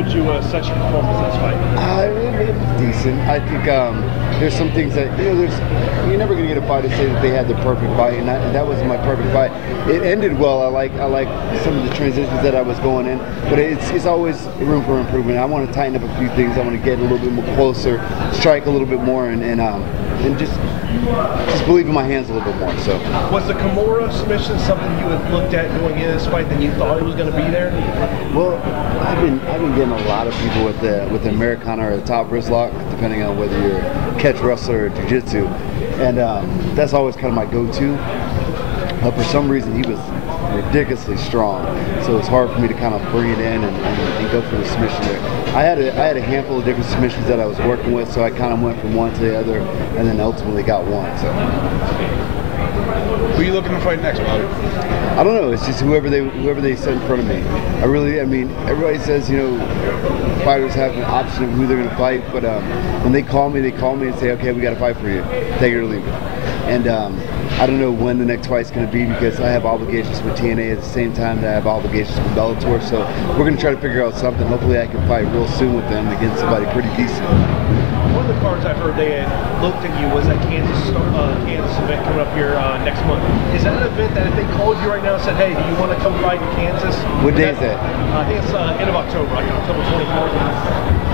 would you assess your performance in this fight? It was decent. I think there's some things that, you're never going to get a fight to say that they had the perfect fight, and that wasn't my perfect fight. It ended well. I like some of the transitions that I was going in, but it's always room for improvement. I want to tighten up a few things. I want to get a little bit more closer, strike a little bit more, and just believe in my hands a little bit more. So, was the Kimura submission something you had looked at going into this fight that you thought it was going to be there? Well, I've been getting a lot of people with the Americana or the top wrist lock, depending on whether you're a catch wrestler or jiu-jitsu, and that's always kind of my go-to. But for some reason, he was ridiculously strong, so it's hard for me to kind of bring it in and go for the submission there. I had a handful of different submissions that I was working with, so I kind of went from one to the other, and then ultimately got one. So, who are you looking to fight next, Bobby? I don't know. It's just whoever they set in front of me. I mean, everybody says fighters have an option of who they're going to fight, but when they call me and say, okay, we got a fight for you, take it or leave it. And I don't know when the next fight's going to be, because I have obligations with TNA at the same time that I have obligations with Bellator. So we're going to try to figure out something. Hopefully I can fight real soon with them against somebody pretty decent. One of the cards I heard they had looked at you was that Kansas event coming up here next month. Is that an event that if they called you right now and said, hey, do you want to come fight in Kansas? What day is that? I think it's end of October, like October 24th.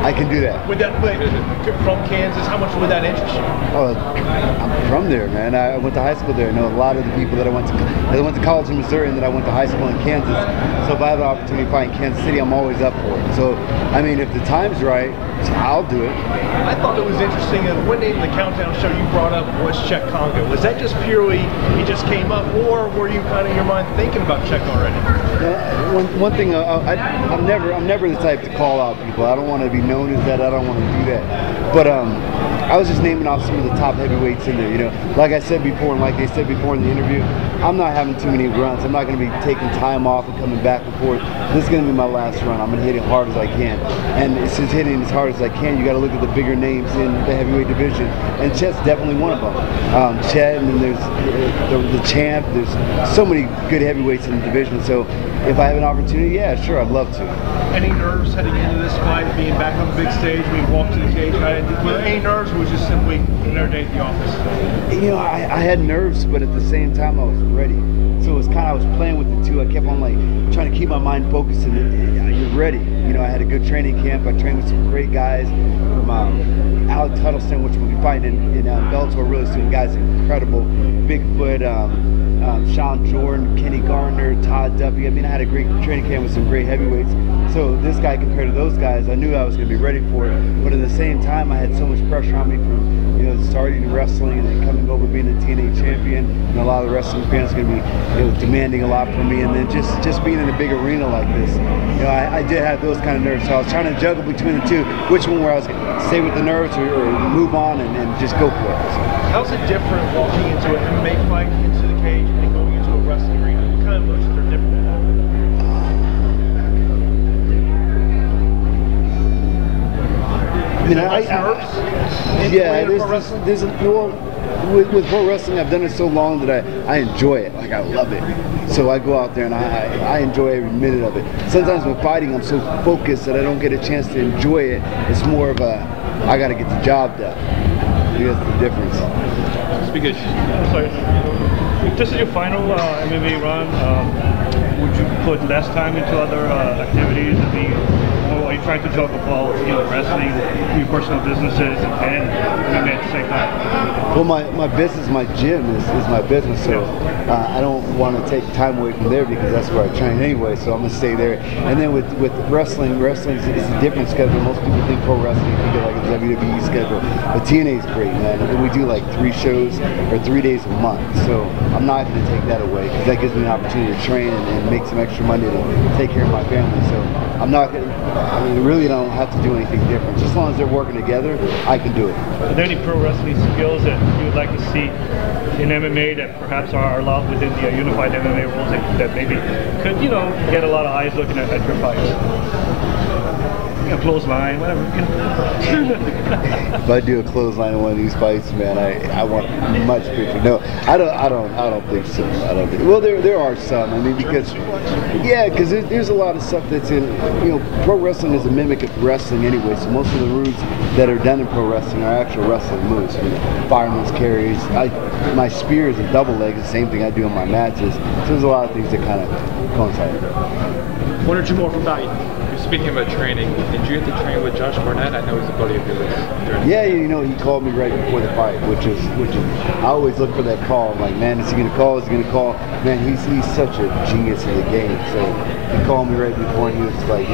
I can do that. Would that, from Kansas, how much would that interest you? Oh, I'm from there, man. I went to high school there. I know a lot of the people that I went to college in Missouri, and then I went to high school in Kansas. So if I have the opportunity to fight in Kansas City, I'm always up for it. So, I mean, if the time's right, I'll do it. I thought it was interesting that one name in the Countdown show you brought up was Czech Congo. Was that just purely he just came up, or were you kind of in your mind thinking about Czech already? One thing, I'm never the type to call out people. I don't want to be known as that. I don't want to do that. But I was just naming off some of the top heavyweights in there. Like I said before, and like they said before in the interview, I'm not having too many runs. I'm not going to be taking time off and coming back and forth. This is going to be my last run. I'm going to hit it hard as I can. And it's just hitting as hard as I can. You got to look at the bigger names in the heavyweight division, and Chet's definitely one of them. Chet, and then there's the champ. There's so many good heavyweights in the division. So if I have an opportunity, yeah, sure, I'd love to. Any nerves heading into this fight, being back on the big stage, being walked to the cage? Were there any nerves, or was it just simply another day at the office? I had nerves, but at the same time, I was ready. So it was I was playing with the two. I kept on trying to keep my mind focused, and you're ready. I had a good training camp. I trained with some great guys from Alex Huddleston, which we'll be fighting in Bellator really soon. Guys incredible. Bigfoot, Sean Jordan, Kenny Gardner, Todd Duffy. I mean, I had a great training camp with some great heavyweights. So this guy, compared to those guys, I knew I was going to be ready for it. But at the same time, I had so much pressure on me from starting wrestling and then coming over being a TNA champion. And a lot of the wrestling fans are going to be demanding a lot from me. And then just being in a big arena like this, I did have those kind of nerves. So I was trying to juggle between the two, which one where I was going to stay with the nerves or move on and just go for it. So. How's it different walking into an MMA fight, into the cage, and going into a wrestling arena? What kind of emotions are different? With pro wrestling, I've done it so long that I enjoy it. I love it. So I go out there and I enjoy every minute of it. Sometimes with fighting, I'm so focused that I don't get a chance to enjoy it. It's more of I got to get the job done. I think that's the difference. Because, this is your final MMA run. Would you put less time into other activities? Or are you trying to juggle both, wrestling, your personal businesses, and MMA at the same time? Well, my business, my gym is my business, so I don't want to take time away from there because that's where I train anyway, so I'm going to stay there. And then with wrestling is a different schedule. Most people think pro wrestling, think of like a WWE schedule, but TNA is great, man. And we do like 3 shows or 3 days a month, so I'm not going to take that away because that gives me an opportunity to train and make some extra money to take care of my family. So I'm not going to, really don't have to do anything different. Just as long as they're working together, I can do it. Are there any pro wrestling skills that you would like to see in MMA that perhaps are allowed within the unified MMA rules that maybe could, get a lot of eyes looking at your fights? clothesline, whatever. If I do a clothesline in one of these fights, man, I want much bigger. No, I don't think so. I don't think. Well, there are some. I mean, because there's a lot of stuff that's in. Pro wrestling is a mimic of wrestling anyway. So most of the moves that are done in pro wrestling are actual wrestling moves. Fireman's carries. My spear is a double leg. The same thing I do on my matches. So there's a lot of things that kind of coincide. One or two more from Valiant. Speaking about training, did you get to train with Josh Barnett? I know he's a buddy of yours. Yeah, he called me right before the fight, which is I always look for that call. I'm like, man, is he gonna call? Is he gonna call? Man, he's such a genius in the game. So he called me right before, and he was like,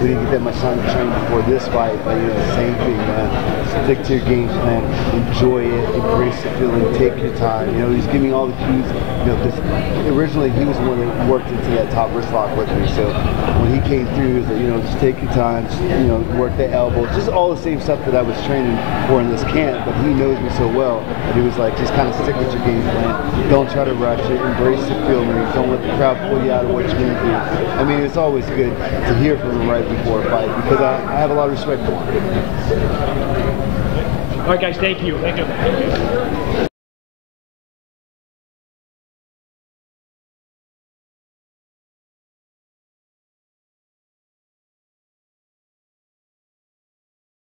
we didn't get that much time to train before this fight, but same thing, man. Stick to your game plan, enjoy it, embrace the feeling, take your time. He's giving me all the cues. Because originally he was the one that worked into that top wrist lock with me. So when he came through, he was like, just take your time, just, work the elbows, just all the same stuff that I was training for in this camp. But he knows me so well that he was like, just kind of stick with your game plan. Don't try to rush it. Embrace the feeling. Don't let the crowd pull you out of what you're going to do. I mean, it's always good to hear from him right before a fight because I have a lot of respect for him. All right, guys, thank you. Thank you.